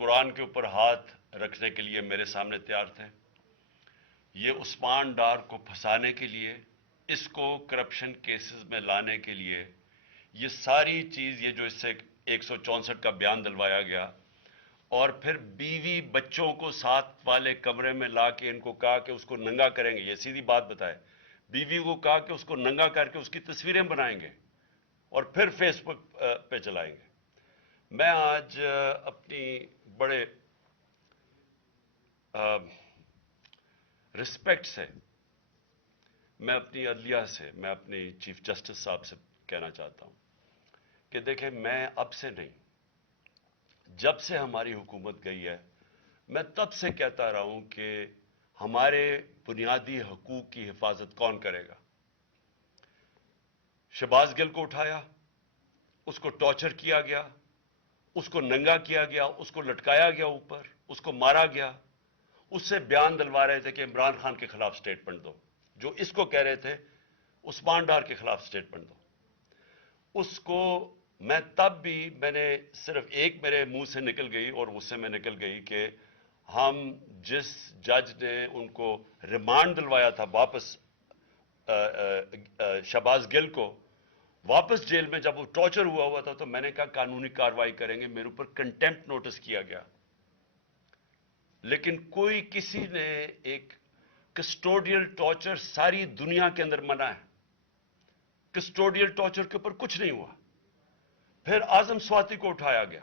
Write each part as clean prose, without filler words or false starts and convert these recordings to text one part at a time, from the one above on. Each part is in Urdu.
قرآن کے اوپر ہاتھ رکھنے کے لیے میرے سامنے تیار تھے. یہ عثمان ڈار کو پھنسانے کے لیے, اس کو کرپشن کیسز میں لانے کے لیے, یہ ساری چیز, یہ جو اس سے 164 کا بیان دلوایا گیا, اور پھر بیوی بچوں کو ساتھ والے کمرے میں لا کے ان کو کہا کہ اس کو ننگا کریں گے. یہ سیدھی بات بتائے, بیوی کو کہا کہ اس کو ننگا کر کے اس کی تصویریں بنائیں گے اور پھر فیس بک پہ چلائیں گے. میں آج اپنی بڑے رسپیکٹ سے میں اپنی عدلیہ سے, میں اپنی چیف جسٹس صاحب سے کہنا چاہتا ہوں کہ دیکھیں, میں اب سے نہیں, جب سے ہماری حکومت گئی ہے, میں تب سے کہتا رہا ہوں کہ ہمارے بنیادی حقوق کی حفاظت کون کرے گا. شہباز گل کو اٹھایا, اس کو ٹارچر کیا گیا, اس کو ننگا کیا گیا, اس کو لٹکایا گیا اوپر, اس کو مارا گیا. اس سے بیان دلوا رہے تھے کہ عمران خان کے خلاف سٹیٹمنٹ دو, جو اس کو کہہ رہے تھے عثمان ڈار کے خلاف سٹیٹمنٹ دو. اس کو میں تب بھی, میں نے صرف ایک میرے منہ سے نکل گئی اور اس سے میں نکل گئی کہ ہم جس جج نے ان کو ریمانڈ دلوایا تھا واپس, شہباز گل کو واپس جیل میں جب وہ ٹارچر ہوا تھا, تو میں نے کہا قانونی کارروائی کریں گے. میرے اوپر کنٹیمپٹ نوٹس کیا گیا, لیکن کوئی کسی نے ایک کسٹوڈیل ٹارچر ساری دنیا کے اندر منع ہے, کسٹوڈیل ٹارچر کے اوپر کچھ نہیں ہوا. پھر اعظم سواتی کو اٹھایا گیا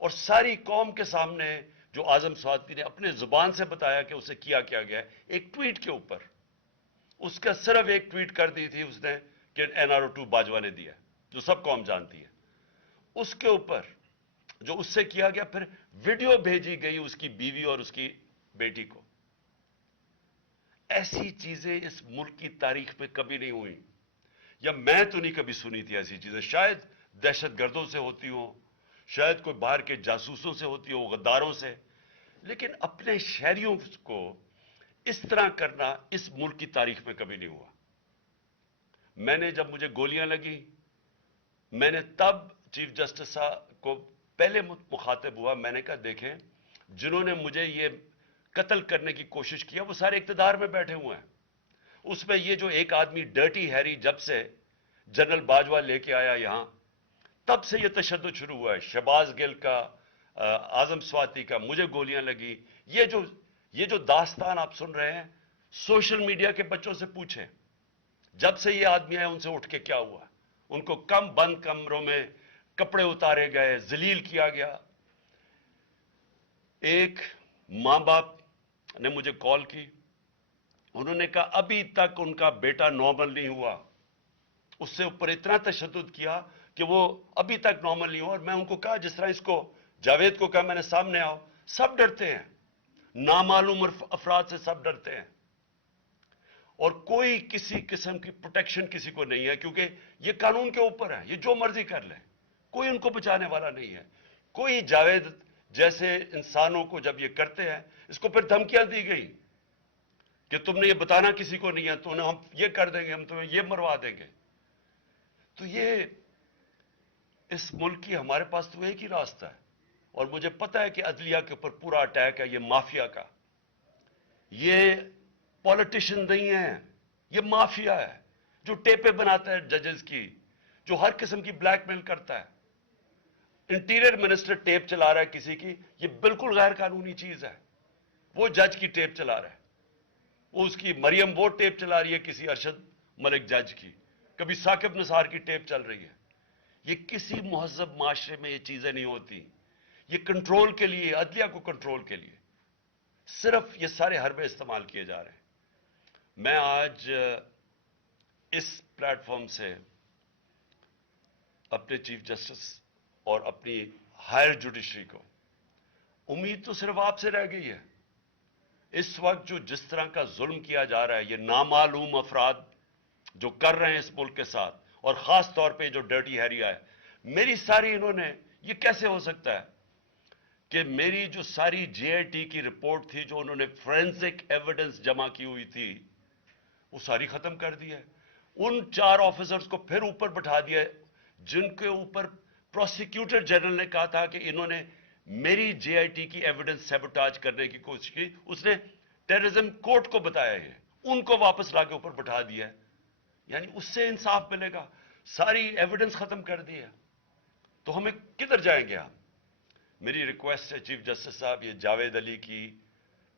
اور ساری قوم کے سامنے جو اعظم سواتی نے اپنے زبان سے بتایا کہ اسے کیا گیا ہے, ایک ٹویٹ کے اوپر, اس کا صرف ایک ٹویٹ کر دی تھی اس نے کہ NRO2 باجوہ نے دیا, جو سب قوم جانتی ہے. اس کے اوپر جو اس سے کیا گیا, پھر ویڈیو بھیجی گئی اس کی بیوی اور اس کی بیٹی کو. ایسی چیزیں اس ملک کی تاریخ میں کبھی نہیں ہوئی, یا میں تو نہیں کبھی سنی تھی ایسی چیزیں. شاید دہشت گردوں سے ہوتی ہوں, شاید کوئی باہر کے جاسوسوں سے ہوتی ہو, غداروں سے, لیکن اپنے شہریوں کو اس طرح کرنا اس ملک کی تاریخ میں کبھی نہیں ہوا. میں نے جب مجھے گولیاں لگی, میں نے تب چیف جسٹس صاحب کو پہلے مخاطب ہوا. میں نے کہا دیکھیں, جنہوں نے مجھے یہ قتل کرنے کی کوشش کیا وہ سارے اقتدار میں بیٹھے ہوئے ہیں. اس میں یہ جو ایک آدمی ڈرٹی ہیری جب سے جنرل باجوہ لے کے آیا یہاں, تب سے یہ تشدد شروع ہوا ہے. شہباز گل کا, اعظم سواتی کا, مجھے گولیاں لگی. یہ جو داستان آپ سن رہے ہیں, سوشل میڈیا کے بچوں سے پوچھیں, جب سے یہ آدمی آئے ان سے اٹھ کے کیا ہوا. ان کو بند کمروں میں کپڑے اتارے گئے, ذلیل کیا گیا. ایک ماں باپ نے مجھے کال کی, انہوں نے کہا ابھی تک ان کا بیٹا نارمل نہیں ہوا. اس سے اوپر اتنا تشدد کیا کہ وہ ابھی تک نارمل نہیں ہوا. اور میں ان کو کہا, جس طرح اس کو جاوید کو کہا میں نے سامنے آؤ, سب ڈرتے ہیں, نامعلوم افراد سے سب ڈرتے ہیں, اور کوئی کسی قسم کی پروٹیکشن کسی کو نہیں ہے, کیونکہ یہ قانون کے اوپر ہے, یہ جو مرضی کر لیں, کوئی ان کو بچانے والا نہیں ہے. کوئی جاوید جیسے انسانوں کو جب یہ کرتے ہیں, اس کو پھر دھمکیاں دی گئی کہ تم نے یہ بتانا کسی کو نہیں ہے, تو ہم یہ کر دیں گے, ہم تمہیں یہ مروا دیں گے. تو یہ اس ملک کی, ہمارے پاس تو ایک ہی راستہ ہے, اور مجھے پتا ہے کہ عدلیہ کے اوپر پورا اٹیک ہے, یہ مافیا کا. یہ پولیٹیشن نہیں ہے, یہ مافیا ہے جو ٹیپیں بناتا ہے ججز کی, جو ہر قسم کی بلیک میل کرتا ہے. انٹیریئر منسٹر ٹیپ چلا رہا ہے کسی کی, یہ بالکل غیر قانونی چیز ہے. وہ جج کی ٹیپ چلا رہا ہے, وہ اس کی مریم وہ ٹیپ چلا رہی ہے کسی ارشد ملک جج کی, کبھی ثاقب نثار کی ٹیپ چل رہی ہے. یہ کسی مہذب معاشرے میں یہ چیزیں نہیں ہوتی. یہ کنٹرول کے لیے, عدلیہ کو کنٹرول کے لیے صرف یہ سارے حربے استعمال کیے جا رہے ہیں. میں آج اس پلیٹ فارم سے اپنے چیف جسٹس اور اپنی ہائر جوڈیشری کو, امید تو صرف آپ سے رہ گئی ہے. اس وقت جو جس طرح کا ظلم کیا جا رہا ہے, یہ نامعلوم افراد جو کر رہے ہیں اس ملک کے ساتھ, اور خاص طور پہ جو ڈرٹی ہیریا ہے, میری ساری انہوں نے, یہ کیسے ہو سکتا ہے کہ میری جو ساری JIT کی رپورٹ تھی, جو انہوں نے فورینسک ایویڈنس جمع کی ہوئی تھی, وہ ساری ختم کر دی ہے. ان 4 آفیسرز کو پھر اوپر بٹھا دیا جن کے اوپر پروسیکیوٹر جنرل نے کہا تھا کہ انہوں نے میری جے آئی ٹی کی ایویڈنس سیبوٹاج کرنے کی کوشش کی. اس نے ٹیررزم کورٹ کو بتایا ہے, ان کو واپس لا کے اوپر بٹھا دیا ہے. یعنی اس سے انصاف ملے گا. ساری ایویڈنس ختم کر دی ہے, تو ہمیں کدھر جائیں گے ہم؟ میری ریکویسٹ ہے چیف جسٹس صاحب, یہ جاوید علی کی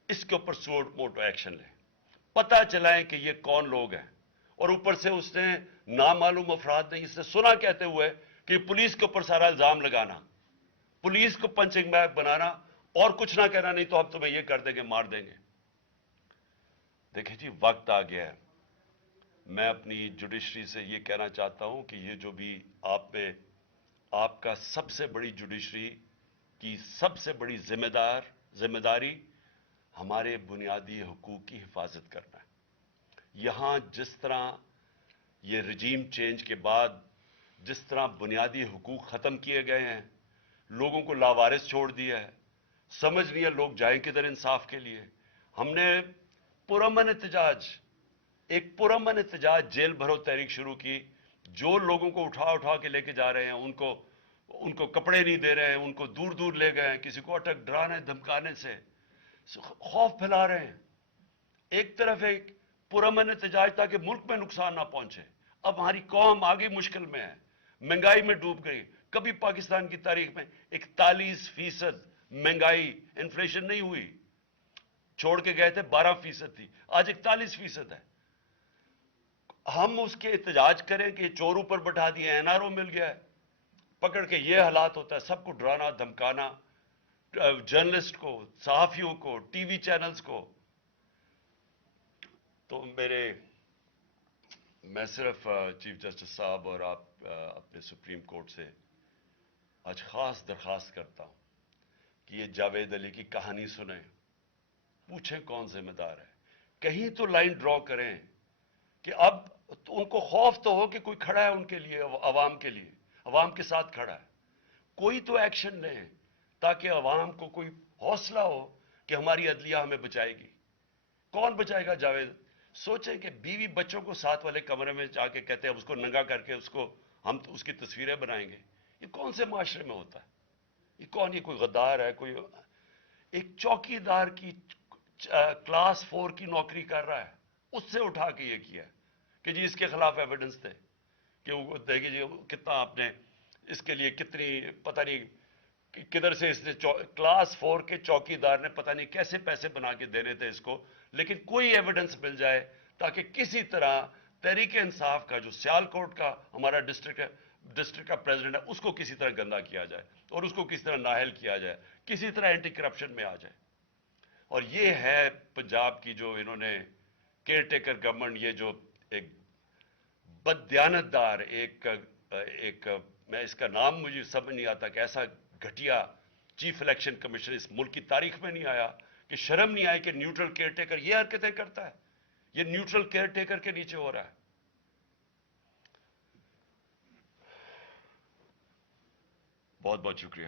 اس کے اوپر سوٹ موٹو ایکشن لیں, پتہ چلائیں کہ یہ کون لوگ ہیں. اور اوپر سے اس نے نامعلوم افراد نے اس نے سنا کہتے ہوئے کہ پولیس کے اوپر سارا الزام لگانا, پولیس کو پنچنگ بیگ بنانا اور کچھ نہ کہنا, نہیں تو ہم تمہیں یہ کر دیں گے, مار دیں گے. دیکھیں جی, وقت آ گیا ہے. میں اپنی جوڈیشری سے یہ کہنا چاہتا ہوں کہ یہ جو بھی آپ کا سب سے بڑی جوڈیشری کی سب سے بڑی ذمہ داری ہمارے بنیادی حقوق کی حفاظت کرنا ہے. یہاں جس طرح یہ رجیم چینج کے بعد جس طرح بنیادی حقوق ختم کیے گئے ہیں, لوگوں کو لاوارث چھوڑ دیا ہے, سمجھ نہیں ہے لوگ جائیں کدھر انصاف کے لیے. ہم نے ایک پرامن احتجاج جیل بھرو تحریک شروع کی. جو لوگوں کو اٹھا کے لے کے جا رہے ہیں, ان کو کپڑے نہیں دے رہے ہیں, ان کو دور دور لے گئے ہیں, کسی کو اٹک ڈرانے دھمکانے سے خوف پھیلا رہے ہیں. ایک طرف ایک پرامن احتجاج تاکہ ملک میں نقصان نہ پہنچے. اب ہماری قوم آگے مشکل میں ہے, مہنگائی میں ڈوب گئی. کبھی پاکستان کی تاریخ میں 41% مہنگائی انفلیشن نہیں ہوئی. چھوڑ کے گئے تھے 12% تھی, آج 41% ہے. ہم اس کے احتجاج کریں کہ چور اوپر بٹھا دیے, این آر او مل گیا ہے, پکڑ کے یہ حالات ہوتا ہے, سب کو ڈرانا دھمکانا, جرنلسٹ کو, صحافیوں کو, ٹی وی چینلز کو. تو میں صرف چیف جسٹس صاحب اور آپ اپنے سپریم کورٹ سے آج خاص درخواست کرتا ہوں کہ یہ جاوید علی کی کہانی سنیں, پوچھیں کون ذمہ دار ہے, کہیں تو لائن ڈرا کریں کہ اب ان کو خوف تو ہو کہ کوئی کھڑا ہے ان کے لیے, عوام کے لیے, عوام کے ساتھ کھڑا ہے. کوئی تو ایکشن لیں تاکہ عوام کو کوئی حوصلہ ہو کہ ہماری عدلیہ ہمیں بچائے گی. کون بچائے گا جاوید؟ سوچیں کہ بیوی بچوں کو ساتھ والے کمرے میں جا کے کہتے ہیں اس کو ننگا کر کے ہم اس کی تصویریں بنائیں گے. یہ کون سے معاشرے میں ہوتا ہے؟ یہ کوئی غدار ہے, کوئی ایک چوکی دار کی کلاس 4 کی نوکری کر رہا ہے, اس سے اٹھا کے یہ کیا کہ جی اس کے خلاف ایویڈنس تھے کہ وہ دیکھیں جی کتنا آپ نے اس کے لیے کتنی پتہ نہیں کدھر سے اس نے کلاس 4 کے چوکی دار نے پتہ نہیں کیسے پیسے بنا کے دینے تھے اس کو, لیکن کوئی ایویڈنس مل جائے تاکہ کسی طرح تحریک انصاف کا جو سیالکوٹ کا ہمارا ڈسٹرکٹ کا پریزیڈنٹ ہے اس کو کسی طرح گندا کیا جائے اور اس کو کسی طرح نااہل کیا جائے, کسی طرح اینٹی کرپشن میں آ جائے. اور یہ ہے پنجاب کی جو انہوں نے کیئر ٹیکر گورنمنٹ, یہ جو ایک بددیانت دار ایک میں اس کا نام مجھے سمجھ نہیں آتا کہ ایسا گھٹیا چیف الیکشن کمیشن اس ملک کی تاریخ میں نہیں آیا, کہ شرم نہیں آئی کہ نیوٹرل کیئر ٹیکر یہ حرکتیں کرتا ہے. یہ نیوٹرل کیئر ٹیکر کے نیچے ہو رہا ہے. بہت بہت شکریہ.